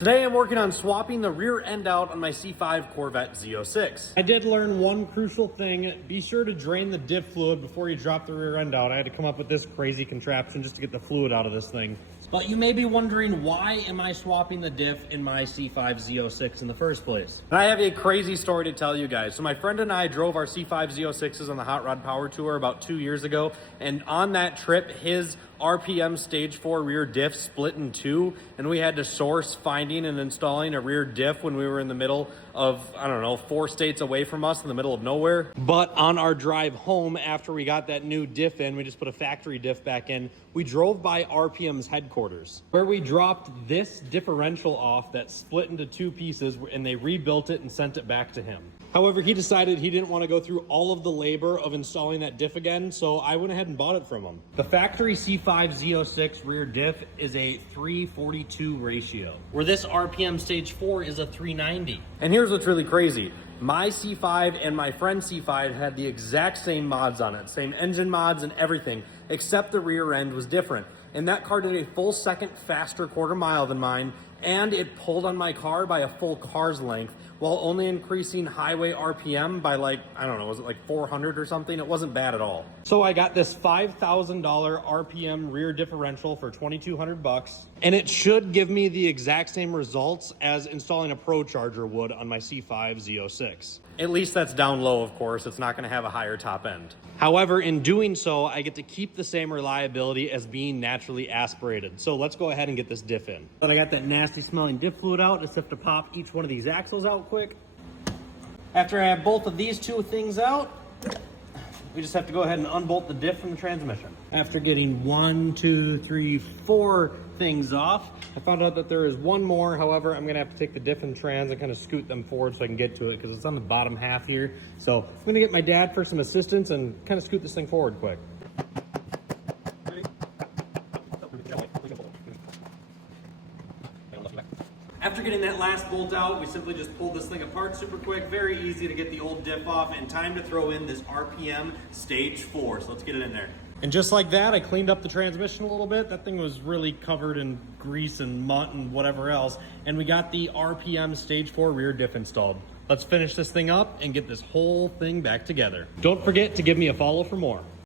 Today I'm working on swapping the rear end out on my C5 Corvette Z06. I did learn one crucial thing. Be sure to drain the diff fluid before you drop the rear end out. I had to come up with this crazy contraption just to get the fluid out of this thing. But you may be wondering, why am I swapping the diff in my C5 Z06 in the first place? And I have a crazy story to tell you guys. So my friend and I drove our C5 Z06s on the Hot Rod Power Tour about 2 years ago. And on that trip, his RPM stage 4 rear diff split in two, and we had to source finding and installing a rear diff when we were in the middle of, I don't know, 4 states away from us in the middle of nowhere. But on our drive home, after we got that new diff in, we just put a factory diff back in, we drove by RPM's headquarters, where we dropped this differential off that split into 2 pieces, and they rebuilt it and sent it back to him. However, he decided he didn't want to go through all of the labor of installing that diff again, so I went ahead and bought it from him. The factory C5 Z06 rear diff is a 3:42 ratio, where this RPM stage 4 is a 390. And here's what's really crazy. My C5 and my friend C5 had the exact same mods on it, same engine mods and everything, except the rear end was different. And that car did a full second faster quarter mile than mine, and it pulled on my car by a full car's length while only increasing highway RPM by like, I don't know, was it like 400 or something? It wasn't bad at all. So I got this $5,000 RPM rear differential for $2,200, and it should give me the exact same results as installing a Pro Charger would on my C5 Z06. At least that's down low, of course. It's not gonna have a higher top end. However, in doing so, I get to keep the same reliability as being naturally aspirated. So let's go ahead and get this diff in. But I got that nasty smelling diff fluid out. Just have to pop each one of these axles out quick. After I have both of these two things out, we just have to go ahead and unbolt the diff from the transmission. After getting 1, 2, 3, 4 things off, I found out that there is one more. However, I'm gonna have to take the diff and trans and kind of scoot them forward so I can get to it because it's on the bottom half here. So I'm gonna get my dad for some assistance and kind of scoot this thing forward quick. After getting that last bolt out, we simply just pulled this thing apart super quick. Very easy to get the old diff off, and time to throw in this RPM stage 4. So let's get it in there. And just like that, I cleaned up the transmission a little bit. That thing was really covered in grease and mutt and whatever else. And we got the RPM stage 4 rear diff installed. Let's finish this thing up and get this whole thing back together. Don't forget to give me a follow for more.